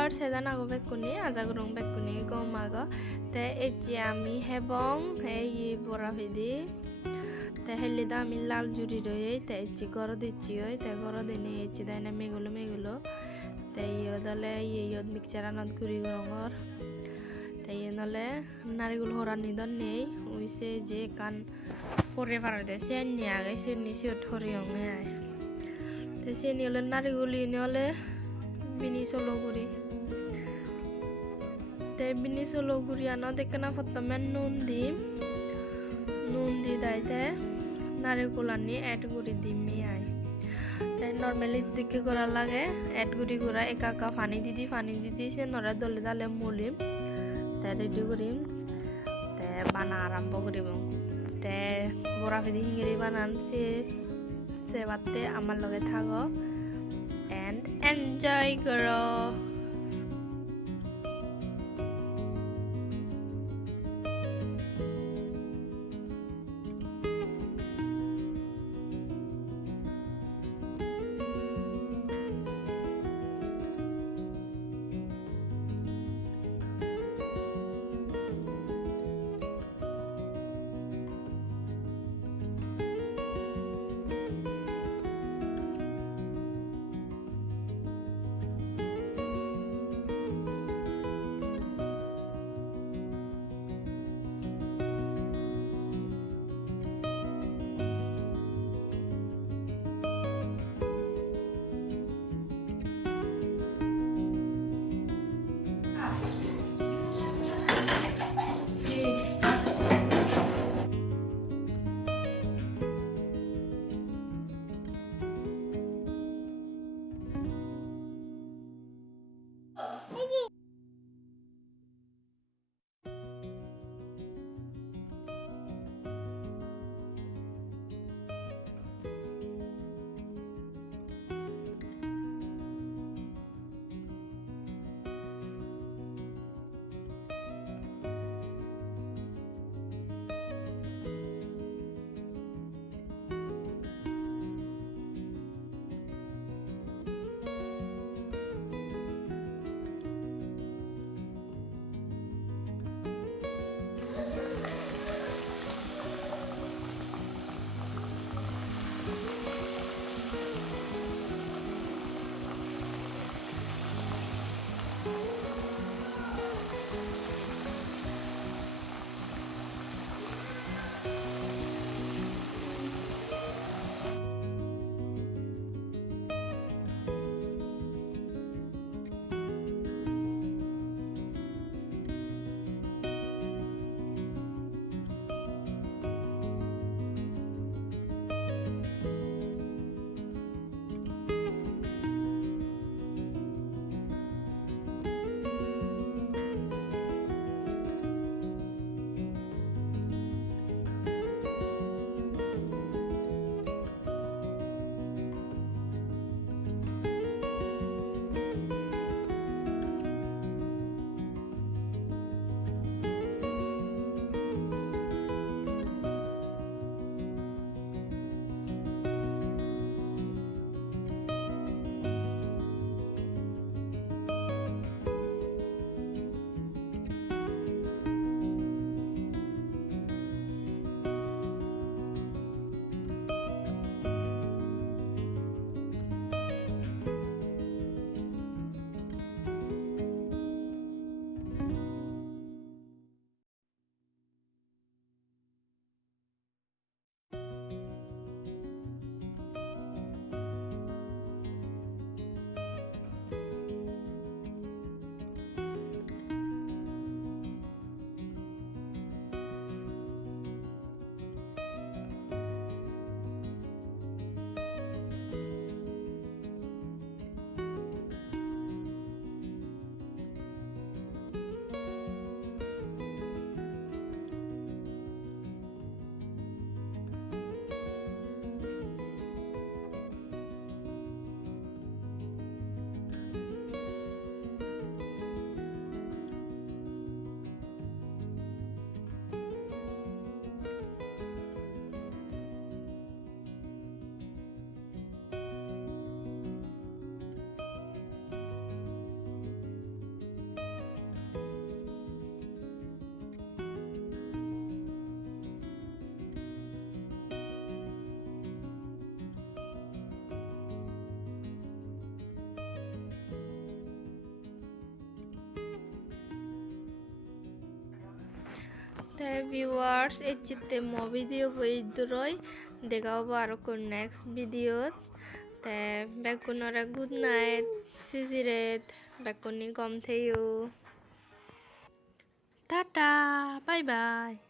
gor sedan aku bekkuni aja gurung bekkuni gomago te eji ami hebong hei bora vidi te helida ami lal juri roye te eji goro dichi oi te goro dini eji daina megulo te yod ole yod mixture anot guri gorongor te yen ole narigul horani don nei uise je kan pore parade sen ni age sen ni siot horiong ai te sen ni ole narigul ni ole bini solo guri te bini solo guri anot ekkana pottomen nun di dai te narigulani add guri dimmi ai te normally dikke kora lage add guri gora eka pani didi se nora dole dale mulim te ready gurim te bana arambo guribo te bora pidi hingiri banan se batte amar loge thago and enjoy koro te viewers echite mo video bo iduroi degaw aro ko next video te bekkunore good night sisiret bekkuni gom theyo tata bye bye